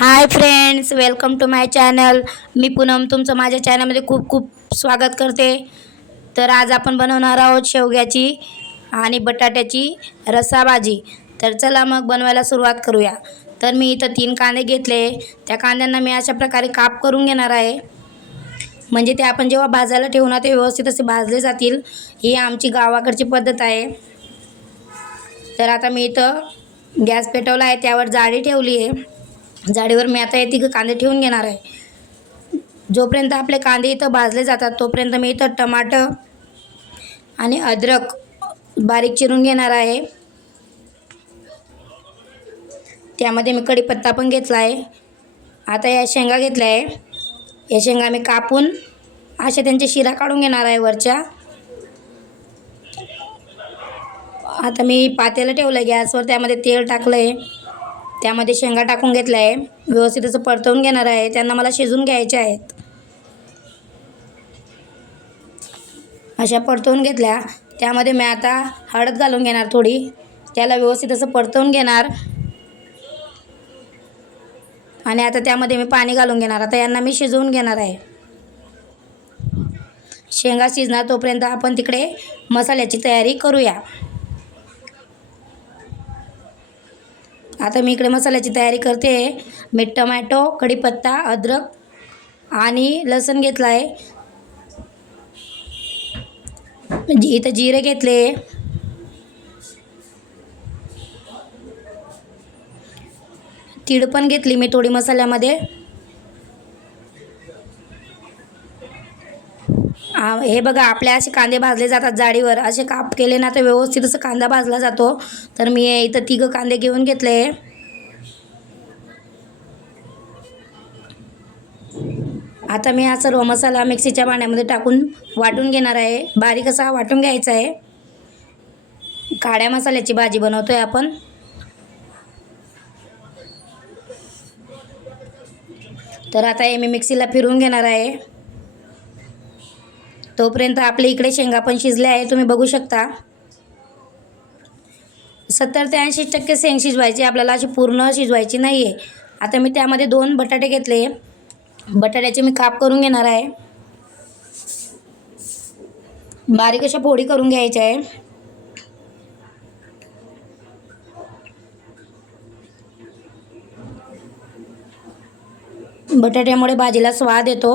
Hi friends welcome to my channel मी पूनम तुमचं माझ्या चॅनलमध्ये खूप खूप स्वागत करते. तर आज आपण बनवणार आहोत शेवग्याची आणि बटाट्याची रस्साभाजी तर चला मग बनवायला सुरुवात करूया. तर मी इथं तीन कांदे घेतले. त्या कांद्यांना मी अशा प्रकारे काप करून घेणार आहे. म्हणजे ते आपण जेव्हा भाजायला ठेवू ना ते व्यवस्थित असे भाजले जातील. ही आमची गावाकडची पद्धत आहे. तर आता मी इथं गॅस पेटवला आहे त्यावर जाळी ठेवली आहे. जाळीवर मी आता हे तिघं कांदे ठेवून घेणार आहे. जोपर्यंत आपले कांदे इथं भाजले जातात तोपर्यंत मी इथं टमाटर आणि अद्रक बारीक चिरून घेणार आहे. त्यामध्ये मी कढीपत्ता पण घेतला आहे. आता या शेंगा घेतल्या आहे. या शेंगा मी कापून अशा त्यांच्या शिरा काढून घेणार आहे वरच्या. आता मी पातेलं ठेवलं आहे गॅसवर त्यामध्ये तेल टाकलं आहे त्यामध्ये शेंगा टाकून घेतल्या. आहे व्यवस्थित असं परतवून घेणार आहे. त्यांना मला शिजून घ्यायचे आहेत. अशा परतवून घेतल्या. त्यामध्ये मी आता हळद घालून घेणार थोडी. त्याला व्यवस्थित असं परतवून घेणार. आणि आता त्यामध्ये मी पाणी घालून घेणार. आता यांना मी शिजवून घेणार आहे. शेंगा शिजणार तोपर्यंत आपण तिकडे मसाल्याची तयारी करूया. आता मी इकडे मसाल्याची तयारी करते. मी टमॅटो कढीपत्ता अद्रक आणि लसूण घेतला आहे म्हणजे जी इथं जिरे घेतले. तीड पण घेतली मी थोडी मसाल्यामध्ये. हे बघा आपल्या असे कांदे भाजले जातात जाडीवर. असे काप केले ना तर व्यवस्थित असं कांदा भाजला जातो. तर मी इथं तिघं कांदे घेऊन घेतले. आता मी हा सर्व मसाला मिक्सीच्या पाण्यामध्ये टाकून वाटून घेणार आहे. बारीक असा वाटून घ्यायचा आहे. काळ्या मसाल्याची भाजी बनवतोय आपण. तर आता हे मी मिक्सीला फिरून घेणार आहे. तोपर्यंत आपल्या इकडे शेंगा पण शिजल्या आहे तुम्ही बघू शकता. सत्तर ते ऐंशी टक्के शेंग शिजवायची आपल्याला अशी पूर्ण शिजवायची नाही आहे आता मी त्यामध्ये दोन बटाटे घेतले. बटाट्याचे मी काप करून घेणार आहे. बारीक अशा फोडी करून घ्यायच्या आहे. बटाट्यामुळे भाजीला स्वाद येतो.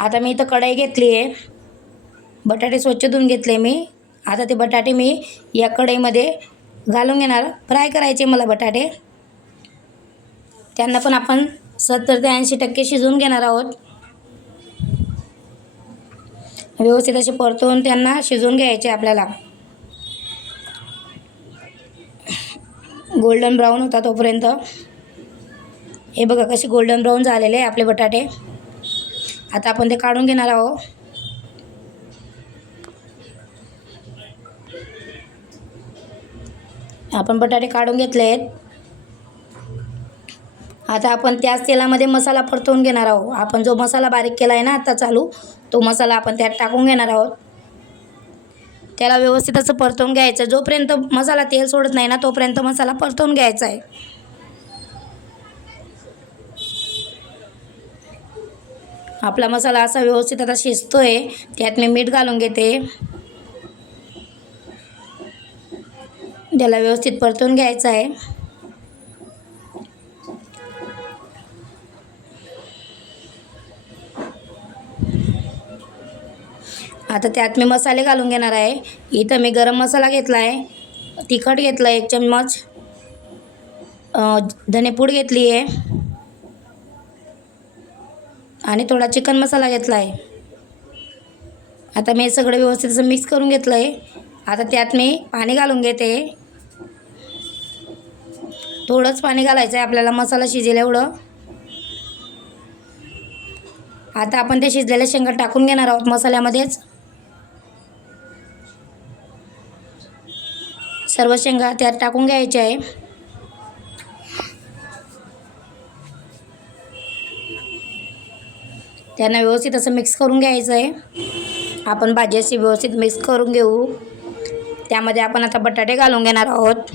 आता मी इथं कढई घेतली आहे बटाटे स्वच्छ धुवून घेतले मी. आता ते बटाटे मी या कढईमध्ये घालून घेणार. फ्राय करायचे मला बटाटे. त्यांना पण आपण सत्तर ते ऐंशी टक्के शिजवून घेणार आहोत. व्यवस्थित असे परतवून त्यांना शिजवून घ्यायचे आपल्याला. गोल्डन ब्राऊन होता तोपर्यंत. हे बघा कसे गोल्डन ब्राऊन झालेले आहे आपले बटाटे. आता आपण ते काढून घेणार आहोत. आपण बटाटे काढून घेतले. आहेत आता आपण त्याच तेलामध्ये मसाला परतवून घेणार आहोत. आपण जो मसाला बारीक केला आहे ना आता चालू तो मसाला आपण त्यात टाकून घेणार आहोत. त्याला व्यवस्थित असं परतवून घ्यायचं. जोपर्यंत मसाला तेल सोडत नाही ना तोपर्यंत मसाला परतवून घ्यायचा आहे. आपला मसाला असा व्यवस्थित आता शिजतो आहे त्यात मी मीठ घालून घेते. त्याला व्यवस्थित परतून घ्यायचं आहे. आता त्यात मी मसाले घालून घेणार आहे. इथं मी गरम मसाला घेतला आहे. तिखट घेतलं आहे एक चम्मच. धनेपूड घेतली आहे. आणि थोडा चिकन मसाला घेतला आहे. आता मी सगळं व्यवस्थित असं मिक्स करून घेतलं आहे. आता त्यात मी पाणी घालून घेते. थोडंच पाणी घालायचं आहे आपल्याला मसाला शिजेल एवढं. आता आपण ते शिजलेल्या शेंगा टाकून घेणार आहोत मसाल्यामध्येच. सर्व शेंगा त्यात टाकून घ्यायच्या आहे. त्यांना व्यवस्थित असं मिक्स करून घ्यायचं आहे आपण भाजी अशी व्यवस्थित मिक्स करून घेऊ. त्यामध्ये आपण आता बटाटे घालून घेणार आहोत.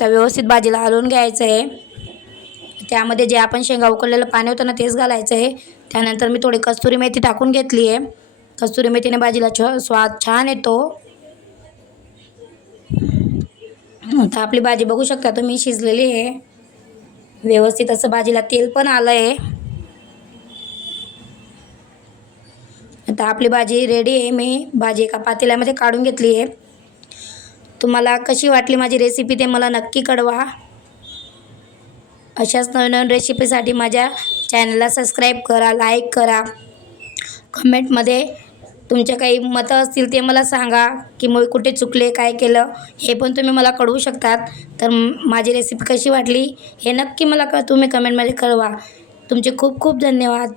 तर व्यवस्थित भाजीला हलवून घ्यायचं आहे त्यामध्ये जे आपण शेंगा उकळलेलं पाणी होतं ना तेच घालायचं आहे त्यानंतर मी थोडी कस्तुरी मेथी टाकून घेतली आहे कस्तुरी मेथीने भाजीला छ स्वाद छान येतो. आता आपली भाजी बघू शकता तुम्ही शिजलेली आहे. व्यवस्थित असं भाजीला तेल पण आलं आहे आता आपली भाजी रेडी आहे. मी भाजी एका पातेल्यामध्ये काढून घेतली आहे तुम्हाला कशी वाटली माझी रेसिपी ते मला नक्की कळवा. अशाच नवीन नवीन रेसिपीसाठी माझ्या चॅनलला सबस्क्राईब करा लाईक करा. कमेंटमध्ये तुमचे काही मतं असतील ते मला सांगा की मग कुठे चुकले काय केलं हे पण तुम्ही मला कळवू शकतात. तर माझी रेसिपी कशी वाटली हे नक्की मला क तुम्ही कमेंटमध्ये कळवा. तुमचे खूप खूप धन्यवाद.